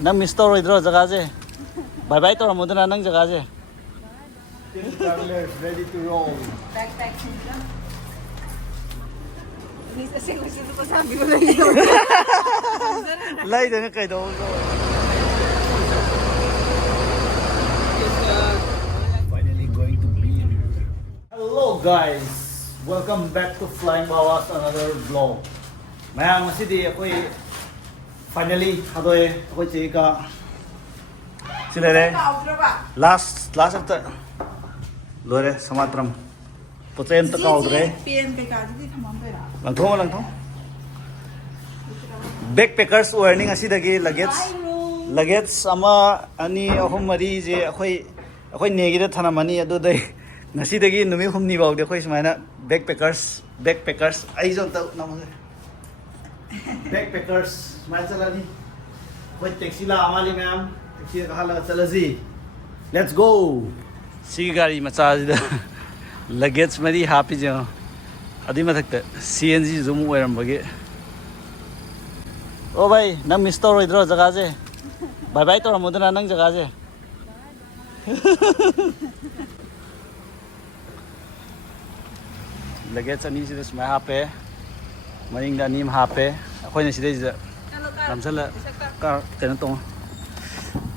nang miss tawroidro jaga je bye bye tawramudana nang jaga je Travelers ready to roll. Backpack sila. Kasi gusto ko sabi ko lang yun. lai dana kai do Finally going to be. Hello guys, welcome back to Flying Bawas another vlog. Mayang masidi akoi finally hadoy akoi chika silere Outro ba? last after lore samatram potem ta kaudre PN kay ka di thamam pera. langthong backpackers warning asidagi luggage ama ani ahum mari je akhoi negida thanamani adudai ngasidagi numi humni bawde akhoi sumaina backpackers ai jon ta namase backpackers mai chalani koi taxi la amali ma'am taxi ka hala chalaji let's go si gari macha da luggage mari happy je adi mathakta CNG zoom oiram bage ओ भाई नंग miss तौरोइद्रो जगह से bye bye तौरमुदना नंग जगह से luggage अनि सिदा स्माय हापे मरिंग दा नीम हापे अखोइना सिदा जिदा नमसल का केनो तो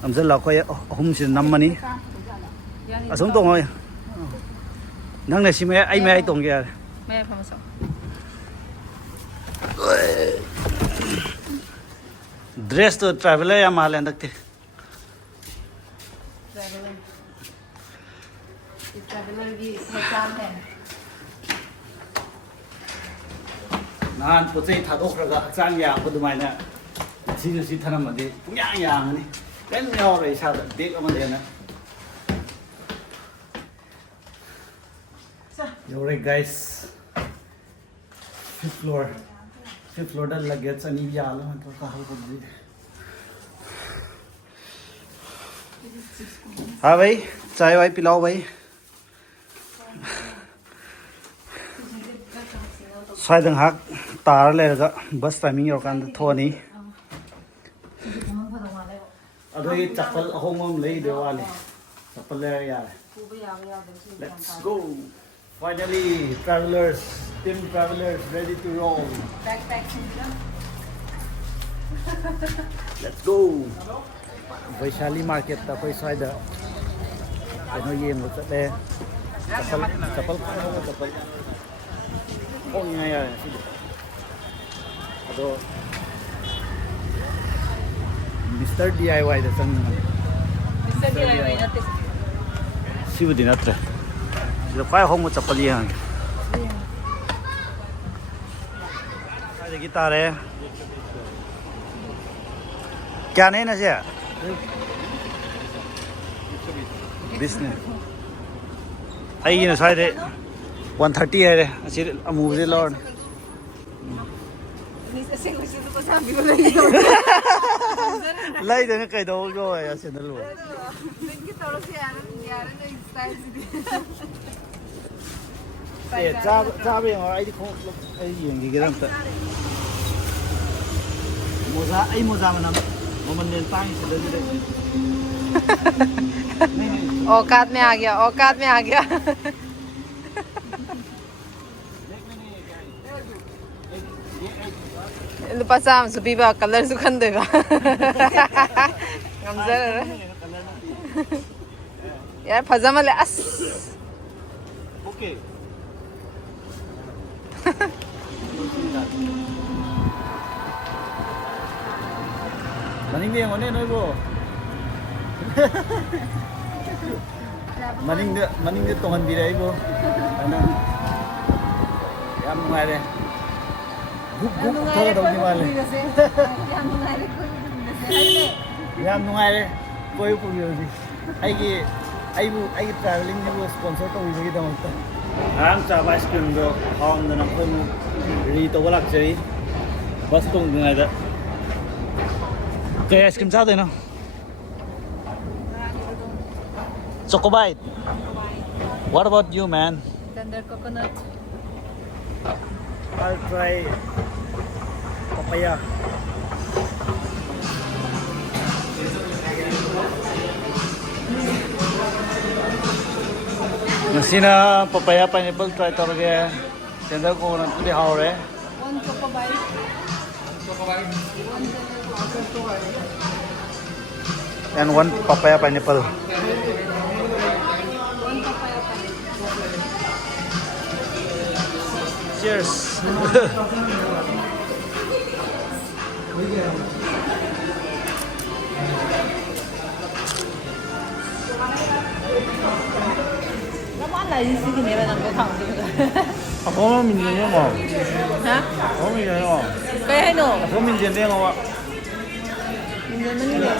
नमसल अखोय अहुम सि नममनी असम तो होय नंग ने सिमे आई मे आई तोंग यार May pamaso. ड्रेस तो ट्रैवलर या माल हैं दक्ते Traveler की पहचान है. नान पोचै थादोखरगा हचांग या बदुमाइना सिजु थानमदि पुंयां यांगनि केन यावरे इसादा बेग अमा देना योरे गाइस फिफ्थ फ्लोर दा लगेज अनि यालो तो का हल बदि हां भाई चाय वाय पिलाओ भाई साइदंग हाक तार लेरगा बस टाइमिंग योकान थोनी अदोई चप्पल अहोमम लेई देवाले चप्पल ले यार let's go finally travellers team travellers ready to roll Backpack sila. Let's go Vaishali market ता कोई साइड कनो येंगो चले चप्पल ओ nya ya ado Mr. DIY da sang Mr. DIY natin. sibudi natre lo kai hong mo chapal yang ai guitar है क्या नहीं ना से 20 ने ai na sai de 130 है रे asi amu de lord Kasi gusto ko sabi ko lang yun. lai de kai do go ya se na lo Thank you toro si Aaron. Aaron na style si ए जा बे ai di khong ai yeng gi ram ta moza ai moza manam moman ne tang se de औकात में आ गया lupa sam su biba color su kan deba ngamzar यार पजामा ले अस okay मनिंग they ngone noi bo maning de tongan birai bo ana yam ngai de guk thoga dong ni wale yam ngai de koi pu yo ji ai traveling ni bo sponsor to wi gi dong ta am cha ba screen go hom da na ko ri to walak chei bus tong ngai da ke ice cream cha de no Choco Bite. What about you, man? Tender coconut. I'll try papaya. Nasina papaya pineapple try targe. Tender ko na tudi haure. One chocolate. And one papaya pineapple. One papaya pineapple. Cheers. Naman na yung sige nila ng butang dito. Ako man minyan mo. Ha? Ako minyan mo. Kaya ano? Ako minyan mo. Hindi naman nila.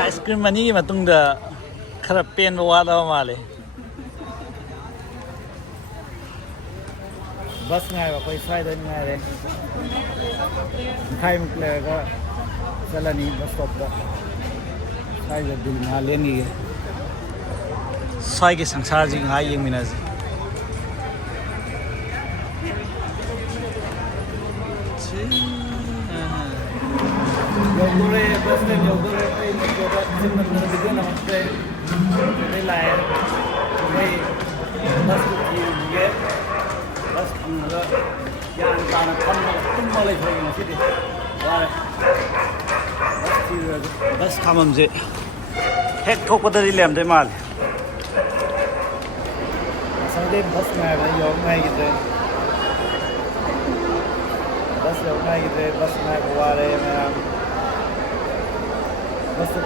Ice cream mani matungda khara pen wala male. Bus ngai ba koi sai da ngai re. Khai mukle ga chalani bus stop da. Sai da dil na leni ge. Sai ge sangsar jing hai yeng mina ji. Yogure bus ne yogure ai yogure jin na video na mate ne lai mai bus ki ge bus पूरा यान ताना तुम मलाई खोइ नसिदे वारे बस खामम जे हेक ठोकदरी लेमदे माल संदे बस में यो में गिते बस यो में गिते बस में वारे में बस तो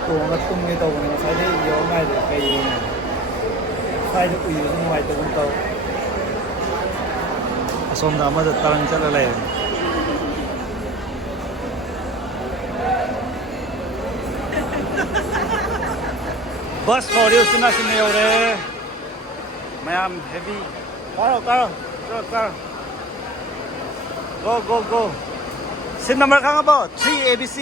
तुम के तो ने साइडे यो में कई ने साइडे उई ने वाइ तो तो Som da amada tarang chala lai. Bus for you sina sina yore. Mayam heavy. Karo. Go. Sin number kang abo 3 ABC.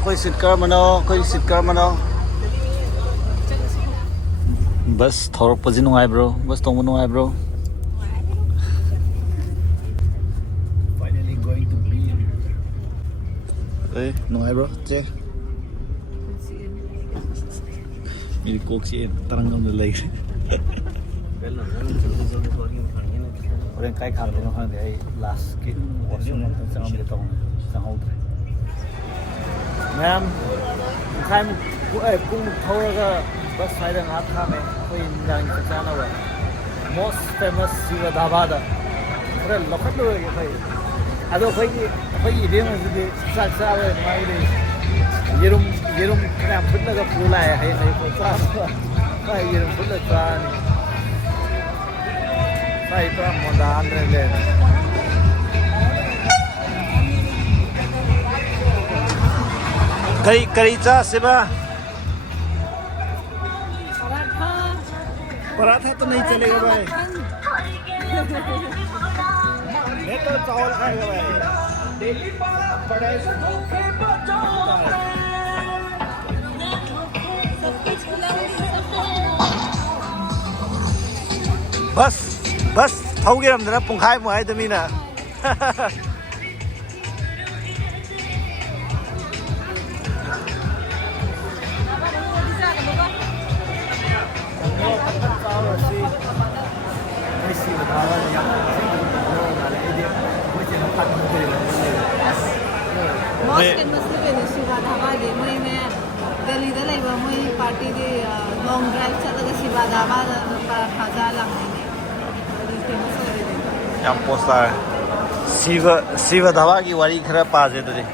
Ako'y sitkar mano. Bus thorok pa nungai bro. Bus tong nungai bro. Finally going to be here. Hey, nungai bro. Che. Miri kok si tarang ngam lay. Orang kai khang de no khang de ai last kit washroom man sang am de tong sang hau tre. Ma'am, khai mu ai kung thau ga bus sai da ngat kha me koi dang sa cha na wa. Most famous siwa dhaba da. Ore lokhat lo ge khai. Ado khai de ma de sa wa ma de. Yerum kana phut la ga pula hai ko sa. Khai yerum phut la cha ni. Sai to monda andre le. Kari cha seba. Paratha तो नहीं चलेगा भाई मैं तो चावल खाएगा भाई daily पारा बड़े से भूखे बस थौगे रमदना पुंखाय मुहाय दमीना Mosque Muslim in Shiva Dhaba de moi mein Delhi da lai ba moi party de long drive chala ga Shiva Dhaba pa khaza lang ne famous ho rahe yam posta Shiva Dhaba ki wari khara paase to je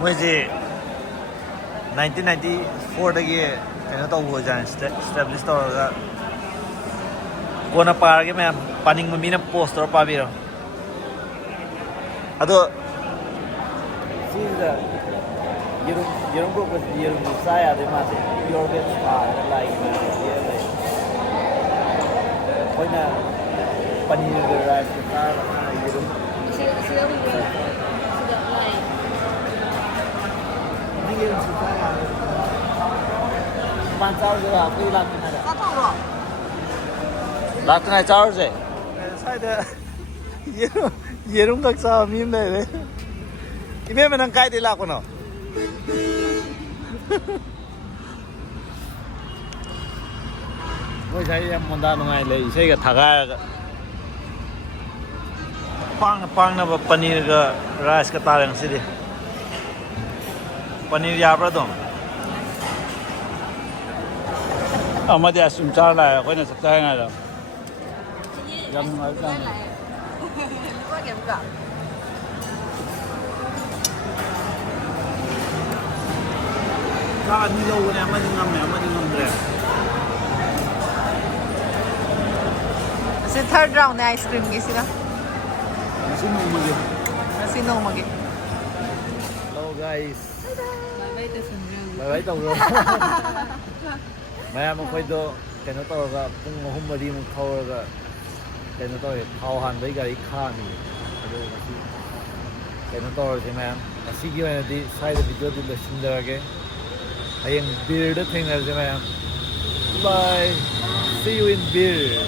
mujhe 1994 dagi kaina to ho jan establish to ga kona par ge ma'am paning ma mina poster pa biro ado yerum ko ko yerum sa ya de ma se pure veg ka like ye le koi na paneer the rice ka yerum sila ulo. Sila like. Ni yerum su sa ya. Man sao rồi à? Tôi làm cái này. Có thằng rồi. lạc cái này sao rồi Sai de yerum tak sa mim de le. Ime menang kai de la ko no. Ôi thấy em món đa ngày lấy xây cái thằng ai pang na paneer cái rice cái ta yang sih paneer ya apa dong? Ama dia sumcar lah, kau nak cakap yang ada. Yang ada. Lupa game gak? Kau ni lo ni ama ngam deh. Kasi third round na ice cream gisi na. Masih mau magi. Kasi no magi. Hello guys. Bye to Sunjung. Bye tao rồi. Maya mo koi do kaya to ga kung mahumali mo kau ga kaya to kau han bai gari kami. Ado masih kaya to rồi maya. Masih gimana di side video di lesson lagi. Ayang beer the thing na maya. Bye. See you in beer.